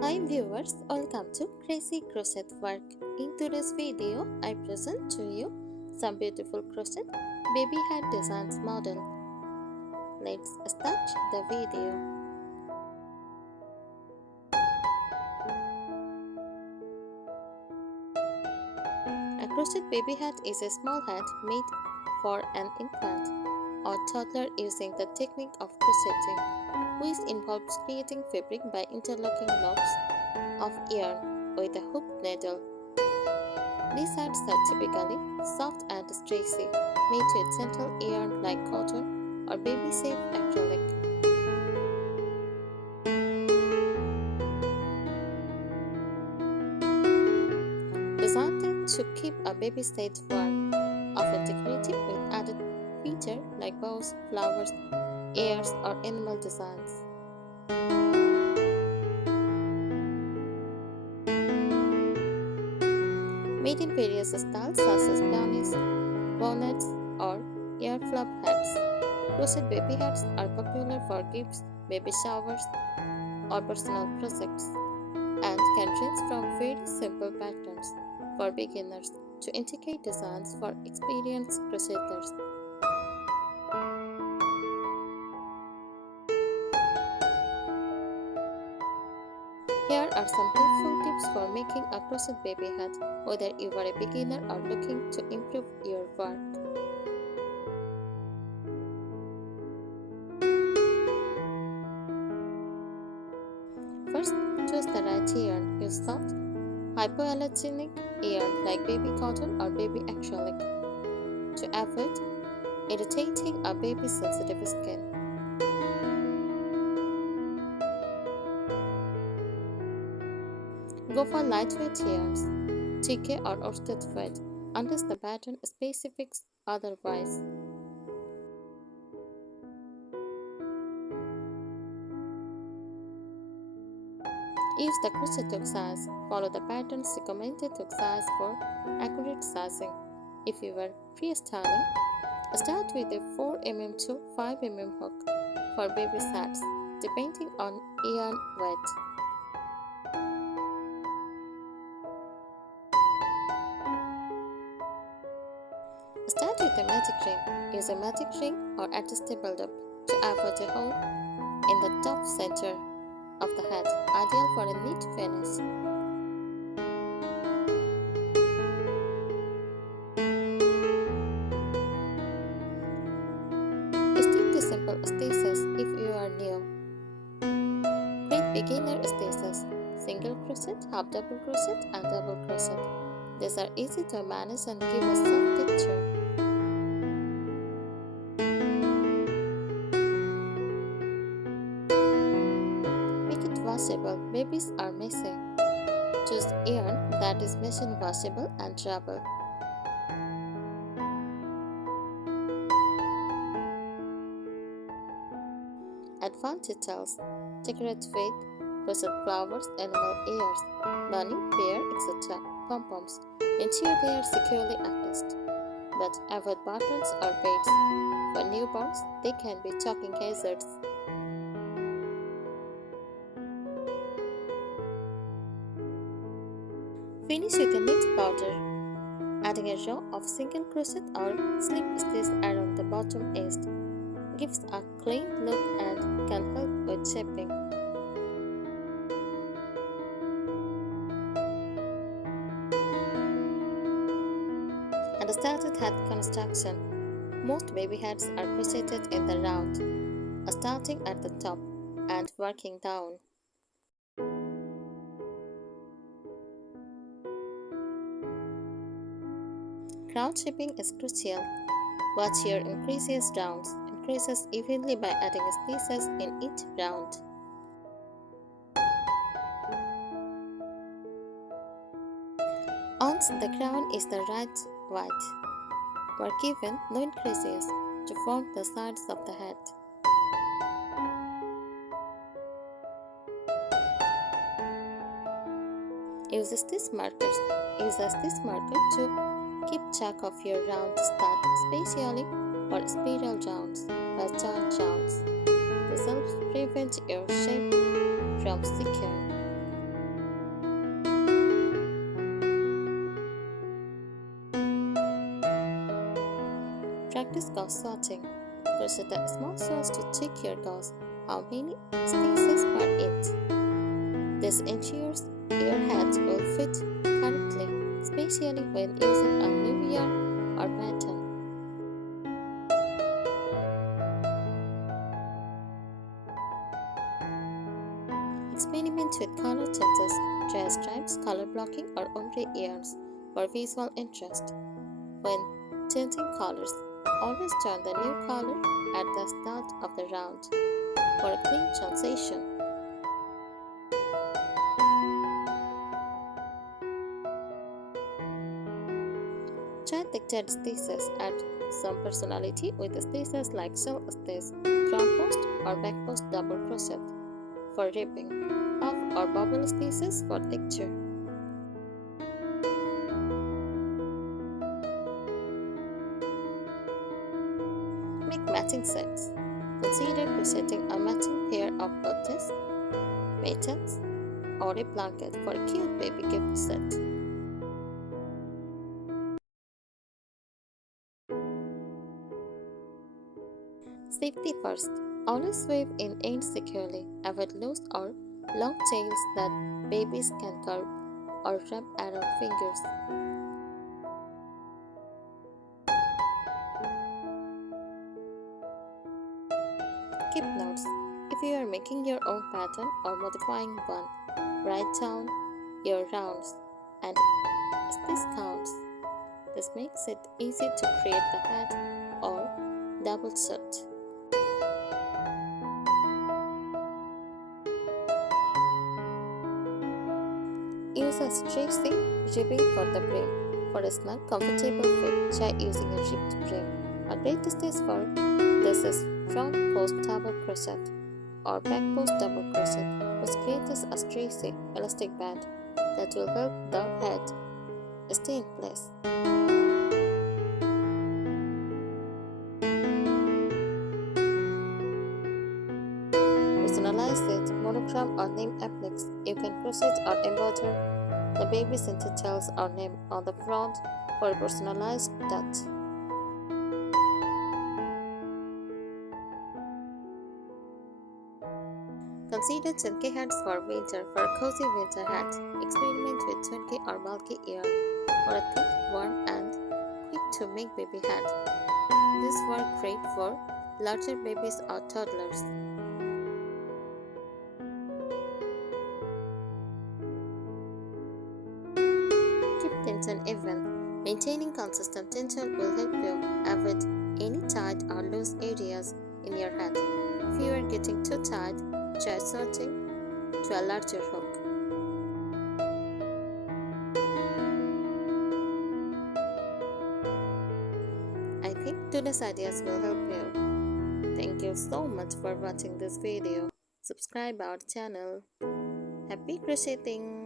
Hi viewers, welcome to Crazy Crochet Work. In today's video, I present to you some beautiful crochet baby hat designs model. Let's start the video. A crochet baby hat is a small hat made for an infant or toddler using the technique of crocheting, which involves creating fabric by interlocking lobes of yarn with a hooked needle. These hats are typically soft and stretchy, made with gentle yarn like cotton or baby-safe acrylic. Designed to keep a baby stage warm, often decorated with added features like bows, flowers, ears, or animal designs. Made in various styles such as bunnies, bonnets, or ear flap hats. Crochet baby hats are popular for gifts, baby showers, or personal projects, and can range from very simple patterns for beginners to intricate designs for experienced crocheters. Here are some helpful tips for making a crochet baby hat, whether you are a beginner or looking to improve your work. First, choose the right yarn. Use soft, hypoallergenic yarn like baby cotton or baby acrylic to avoid irritating a baby's sensitive skin. Go for lightweight yarns, TK or worsted thread, unless the pattern specifics otherwise. Use the crochet hook size. Follow the pattern's recommended hook size for accurate sizing. If you are freestyling, start with a 4 mm to 5 mm hook for baby hats, depending on yarn weight. Start with a magic ring. Use a magic ring or adjustable loop to avoid a hole in the top center of the hat, ideal for a neat finish. Stick to simple stitches if you are new. Create beginner stitches, single crochet, half double crochet, and double crochet. These are easy to manage and give a soft texture. Make it washable. Babies are messy. Choose yarn that is machine washable and durable. Add fun details. Decorate with crochet flowers, animal ears, bunny, bear, etc. Pom-poms. Ensure they are securely attached, but avoid buttons or beads. For newborns, they can be choking hazards. Finish with a neat border, adding a row of single crochet or slip stitch around the bottom edge. Gives a clean look and can help with shaping. And started hat construction. Most baby hats are crocheted in the round, starting at the top and working down. Crown shaping is crucial. Watch your increases rounds. Increases evenly by adding stitches in each round. Once the crown is the right width, work even no increases to form the sides of the head. Use stitch markers. Use a stitch marker to keep track of your round start, especially for spiral rounds or joint rounds. This helps prevent your shape from sticking. Practice gauze sorting. Crochet a small swatch to check your gauze how many stitches per inch. This ensures your hat will fit correctly, especially when using a new yarn or pattern. Experiment with color changes, try stripes, color blocking, or ombre yarns for visual interest. When changing colors, always turn the new color at the start of the round for a clean transition. Try textured stitches, add some personality with stitches like shell stitch, front post or back post double crochet for ribbing, puff or bubble stitches for texture. Make matching sets. Consider crocheting a matching pair of bodice, mittens, or a blanket for a cute baby gift set. Safety first. Always weave in ends securely. Avoid loose or long tails that babies can curve or wrap around fingers. Keep notes. If you are making your own pattern or modifying one, write down your rounds and stitch counts. This makes it easy to create the hat or double shirt. Use a stretchy ribbing for the brim. For a snug, comfortable fit, try using a ribbed brim. A great stitch for this is front post double crochet or back post double crochet, which creates a stretchy elastic band that will help the head stay in place. Personalize it, monogram or name appliques. You can crochet or embroider the baby's initials or name on the front for a personalized touch. Consider chunky hats for winter. For a cozy winter hat, experiment with chunky or bulky yarn for a thick, warm, and quick to make baby hat. These work great for larger babies or toddlers. Keep tension even. Maintaining consistent tension will help you avoid any tight or loose areas in your hat. If you are getting too tight, try switching to a larger hook. I think today's ideas will help you. Thank you so much for watching this video. Subscribe our channel. Happy crocheting!